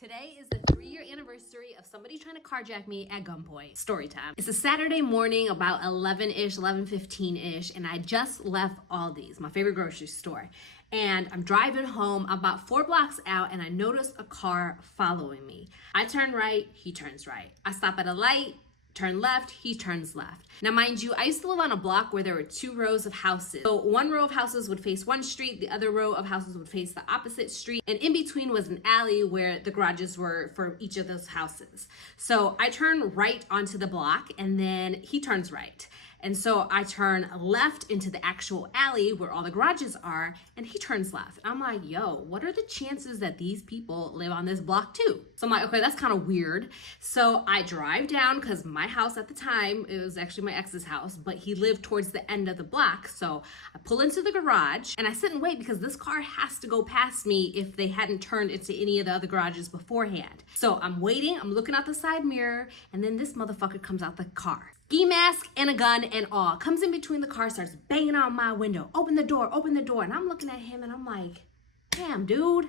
Today is the 3-year anniversary of somebody trying to carjack me at gunpoint. Story time. It's a Saturday morning about 11-ish, 11:15-ish, and I just left Aldi's, my favorite grocery store. And I'm driving home, I'm about 4 blocks out, and I notice a car following me. I turn right, he turns right. I stop at a light, turn left, he turns left. Now, mind you, I used to live on a block where there were 2 rows of houses. So one row of houses would face one street, the other row of houses would face the opposite street, and in between was an alley where the garages were for each of those houses. So I turn right onto the block, and then he turns right. And so I turn left into the actual alley where all the garages are, and he turns left. I'm like, yo, what are the chances that these people live on this block too? So I'm like, okay, that's kind of weird. So I drive down, because my house at the time, it was actually my ex's house, but he lived towards the end of the block. So I pull into the garage and I sit and wait because this car has to go past me if they hadn't turned into any of the other garages beforehand. So I'm waiting, I'm looking out the side mirror, and then this motherfucker comes out the car. Ski mask and a gun and all. Comes in between the car, starts banging on my window. Open the door, open the door. And I'm looking at him and I'm like, damn, dude.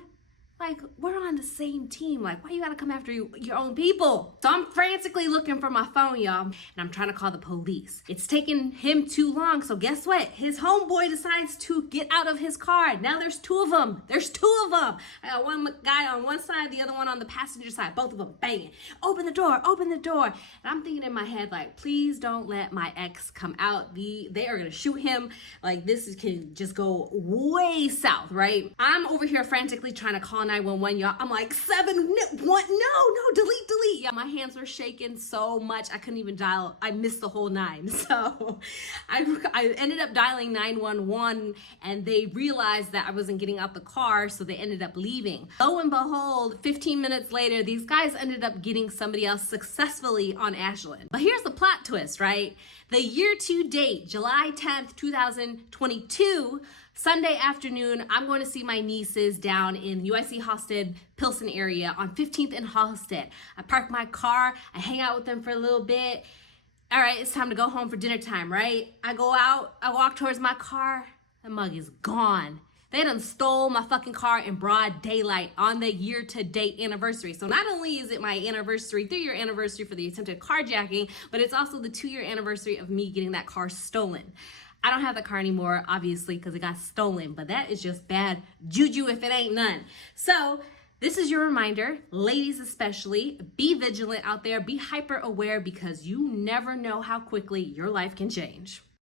Like, we're on the same team. Like, why you gotta come after your own people? So I'm frantically looking for my phone, y'all, and I'm trying to call the police. It's taking him too long, so guess what? His homeboy decides to get out of his car. Now there's 2 of them. There's 2 of them. I got one guy on one side, the other one on the passenger side, both of them banging. Open the door, open the door. And I'm thinking in my head, like, please don't let my ex come out. They are gonna shoot him. Like, this can just go way south, right? I'm over here frantically trying to call 911, y'all. I'm like, 7-1, no, delete. Yeah, my hands were shaking so much I couldn't even dial. I missed the whole 9. So I ended up dialing 911, and they realized that I wasn't getting out the car, so they ended up leaving. Lo and behold, 15 minutes later, these guys ended up getting somebody else successfully on Ashland. But here's the plot twist, right? The year to date, July 10th, 2022, Sunday afternoon, I'm going to see my nieces down in UIC Halsted, Pilsen area on 15th and Halsted. I park my car, I hang out with them for a little bit. All right, it's time to go home for dinner time, right? I go out, I walk towards my car, the mug is gone. They done stole my fucking car in broad daylight on the year-to-date anniversary. So not only is it my anniversary, 3-year anniversary for the attempted carjacking, but it's also the 2-year anniversary of me getting that car stolen. I don't have the car anymore, obviously, because it got stolen, but that is just bad juju if it ain't none. So this is your reminder, ladies especially, be vigilant out there, be hyper aware, because you never know how quickly your life can change.